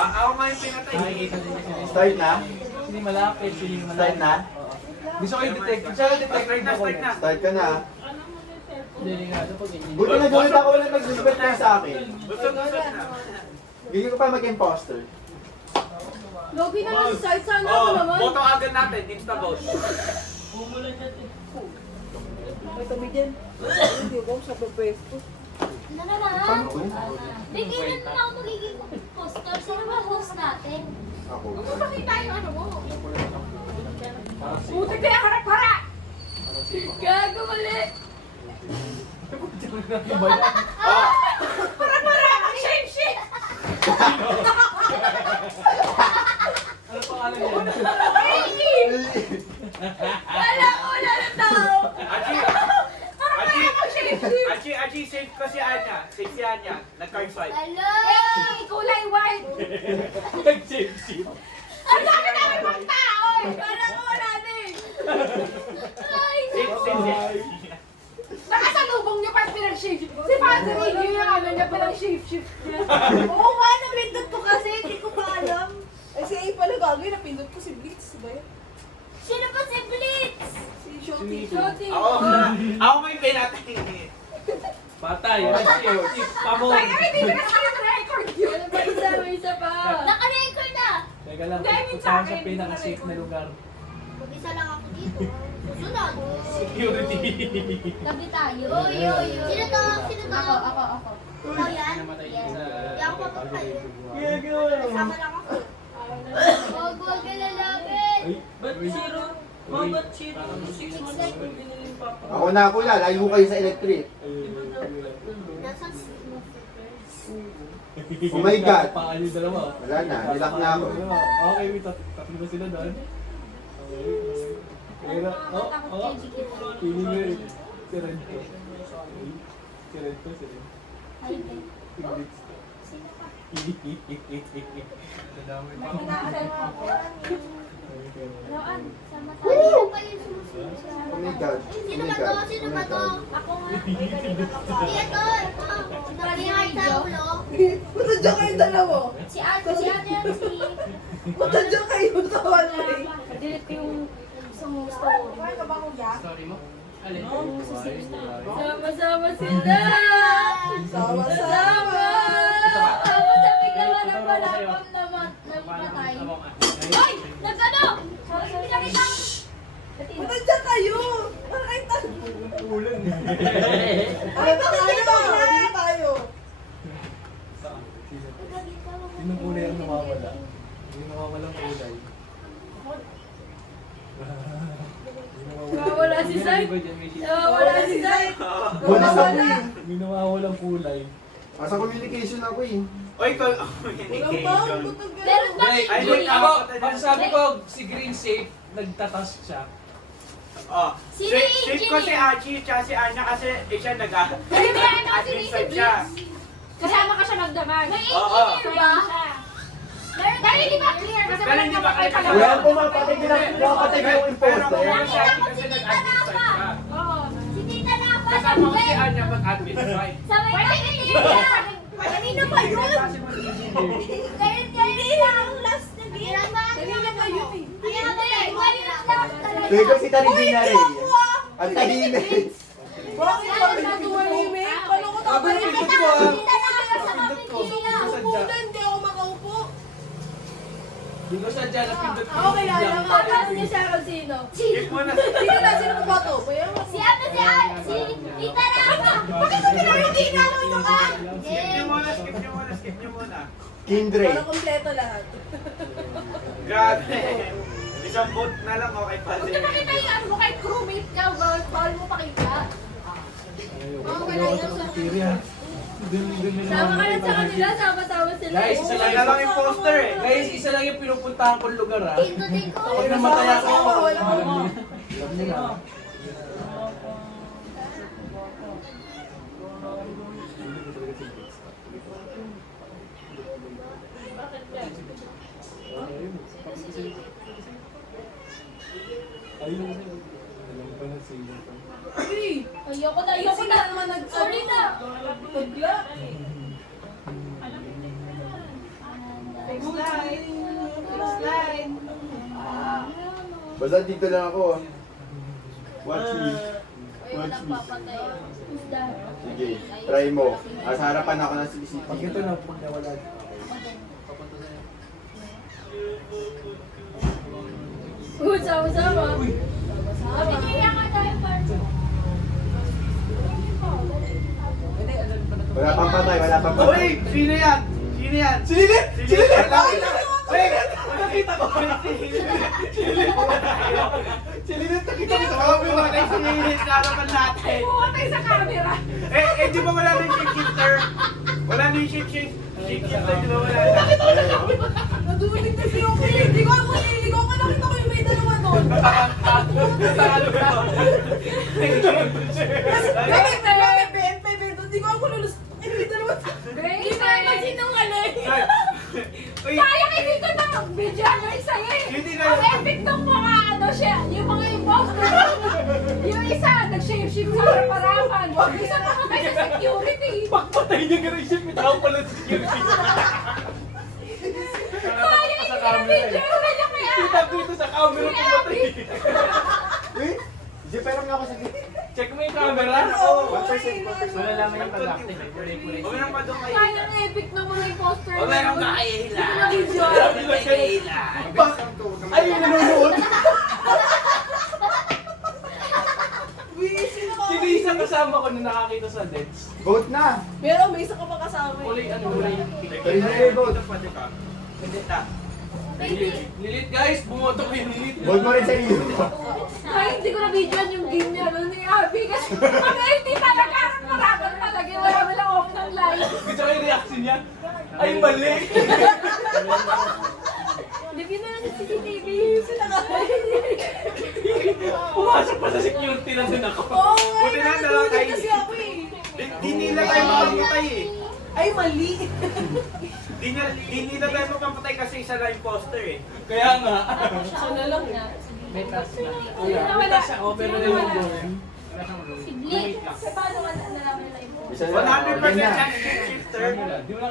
Ako nga yung pinatay. Nakikita din kasi. Start na? Hindi malapit. Hindi malapit. Start na? Gusto ko yung detective. Siya yung detective ako. Start ka na. Hindi nga. Ito pag Buti na gulit ako na nag-suspect na sa akin. Busog na. Bigyan ko pa mag-imposter. Lobby na lang sa side. Sana ako naman. Boto agad natin. Insta vote. May comedian. Hindi ko sa pwesto. Ano na lang? Paano ko yun? May kailan na ako magiging impostor? Sino ba host natin? Ako. Pakita yung ano mo. Puti kaya harap-harap! Gago mali! Para! Ang shape-shift! Ano pangalan yan? Ricky! Wala ko wala ng tao! Aji, safe ko si Anya. Safe si Anya. Nag-card fight. Hello! Hey! Kulay white! Nag-shape-shift. Ang dami mong tao eh! Wala ko wala na eh! Safe. Nakasalubong niyo pa pinag-shift. Si Father Ricky yung ano niya pinag-shift niya. Oo nga, napindot ko kasi. Hindi ko pa alam. Eh si A pala gagawin, napindot ko si Blitz. Ba yun? Sino ba si Blitz? Si Shoti. Shoti. Ako may pinatay. Patay. Shape-shift. Pamon. Ay, hindi ko na sa record yun. May isa pa. Naka-record na! Teka lang. Dahil Punta sa sa akin, pinaka-safe na lugar. Mag-isa lang ako dito. Susunod. Security. Gabi tayo. Sino to? Sino to? Ako. Ikaw yan? Namatay Yes. isa. Hindi ako papatay. Gagawa. Kasama lang ako. Huwag ka lalapit. Ay, ba't zero? Ba't zero? Ako na ako na. Layo kayo sa electric. Nasaan si... Oh my God. Paano yung dalawa? Wala na. Nilak na ako. Okay, wait. Tatlo ba sila doon? Okay. Kaya, Takot kay Jiggy. Feeling mo rin. Si Rento. Si Rento. Ay, okay. Si Blitz. Sino pa? Nadamay pa. Roan, sama tayo. Sino pa yung sumusunod sa Oh my God. Sino Oh my ba to? God. Sino Oh ba my to? God. Ako nga. Ay, kanina ka pa. Hindi ito. Nakihard sa ulo. Matadyo kayo dalawa. Si Ate yan si... Matadyo kayo sa hallway. Delete ko yung isang story. Kumain ka ba kuya? Story mo? Alin? Sama-sama sila! Sama-sama! Tapos sabi ka nga ng palapam na matay. Ay! Nagano! Sabi na kitang... Matadyo kayo! Ay, Ulan. Ay, tayo! Ay, tayo! Sinong kulay ang nawawala? Hindi nawawalang kulay. Nawawala si Zay. Nawawala si Zay. Bonus ako eh. Hindi nawawalang kulay. Asa communication ako eh. Oy, Walang tao, butog ka. Meron ba si Ay, Jimmy? Ako, masasabi ko, si Green safe, nagtatas siya. Oh. Sino yung Safe ko Jimmy? si Achi at si Anya kasi siya Kasi kaya na kasi ni si siya. Blitz. Kasama ka siya magdaman. May Oo. engineer ba? Dahil di ba clear? Kasi Pero hindi ba clear? Wala ang pumapatay yung imposter. Pero si Achi kasi nag-admit side siya. Oo. Si Tita Napa. Kasama ko si Anya mag-admit side. Sabay Pwede kami hindi nila. yan. Kanina pa yun. Ganyan lang last na bilang ba? Kanina pa yun eh. Kaya ba yun? Wala last talaga. Teka si Tarigina rin. Ang tahimik. Bakit ba tumahimik? Paano ko Sabi tatahimik? ng pindot ko ah. Tita Napa sa kapitila. Puta, hindi ako makaupo. Hindi ko sadya napindot ko. Ako kilala mo. Alam niya siya kung sino. Skip mo na. Sino na? Sino mo ba to? Si ano si Tita Napa. Bakit mo pinahindi ka? Ano ka? Skip nyo muna. Kindred. Para kompleto lahat. Grabe. Isang vote na lang okay pa Huwag na makita yung ano mo kahit crewmate ka. Bawal mo pakita. Ayoko sa cafeteria. Sama ka lang sa kanila. Sama-sama sila. Guys, isa lang na lang yung poster eh. Guys, isa lang yung pinupuntahan kong lugar ah. Pindutin ko. Pag namatay ako, Sama-sama, wala alam mo. niyo. Alam niyo na. Ayun kasi. Alam ko na sila. Uy! Ayoko na. Kasi na naman Sorry na. Tagla. Slide. Basta dito lang ako. Watch me. Uy, walang papatay. Who's that? Sige, try mo. Sa harapan ako ng CCTV. Pag ito na, pag nawala. Papunta sa'yo. Sama-sama. Sabi niyo yan nga tayo, partner. Wala pang patay, wala pang Uy! patay. Sino yan? Sino yan? Sililit! Sililit! Wait! Nakita ko! Sililit, nakita ko sa Sabi mo camera. na yung sinilit na harapan natin. Pumatay sa camera. Di ba wala na yung shape-shifter? Wala na yung shape-shifter, di ba wala na? Nadulig kasi yung hindi ko ako nakita ko yung may dalawa doon. Hindi ko ako lulus. May dalawa. Hindi pa naman sinungaling. Uy! Kaya hindi ko na mag-video ano isa eh. Hindi na- Ang epic nung mga ano siya, yung mga imposter. Yung isa, nag-shave-shift sa harapan. Yung isa namatay sa security. Pagpatay niya ka rin siya, may tao pala sa security. Kaya hindi ko na video. Wala niya kaya. Kita ko ito sa camera, pumatay. Uy, pero nga ako sa Check mo yung camera. 1%. Wala naman yung pag-activate. Kulay-kulay. Huwag nang pa doon kayo. Kaya ang epic ng mga imposter. Huwag nang kahihila. Hindi ko na video. Kahihila. Ay, nanonood. Sino isang kasama ko na nakakita sa deaths? Vote na. Pero may isa ka pa kasama eh. Kulay ano, kulay. Pwede na yung vote. Hindi na. Lilit guys, bumoto kayo Lilit. Vote mo rin sa iyo. Kaya hindi ko na video yung game niya. Ano ni Abby kasi kami hindi talaga. Marapan talaga. Wala off ng live. Gusto ko yung reaction niya. Ay, mali. Hindi na lang sa CCTV. Sila ka. Pumasok pa sa security na din ako. Oo, Buti na, nadulig nalatay. kasi ako eh. Di nila tayo mapapatay eh. Ay, mali. Di nila tayo mapapatay kasi isa lang imposter eh. Kaya nga. Siya na lang. May task na. Wala. May task ako pero Wala. yung burn. Si Blake. Paano nalaman nila yung 100% 100% chance shifter. Di mo na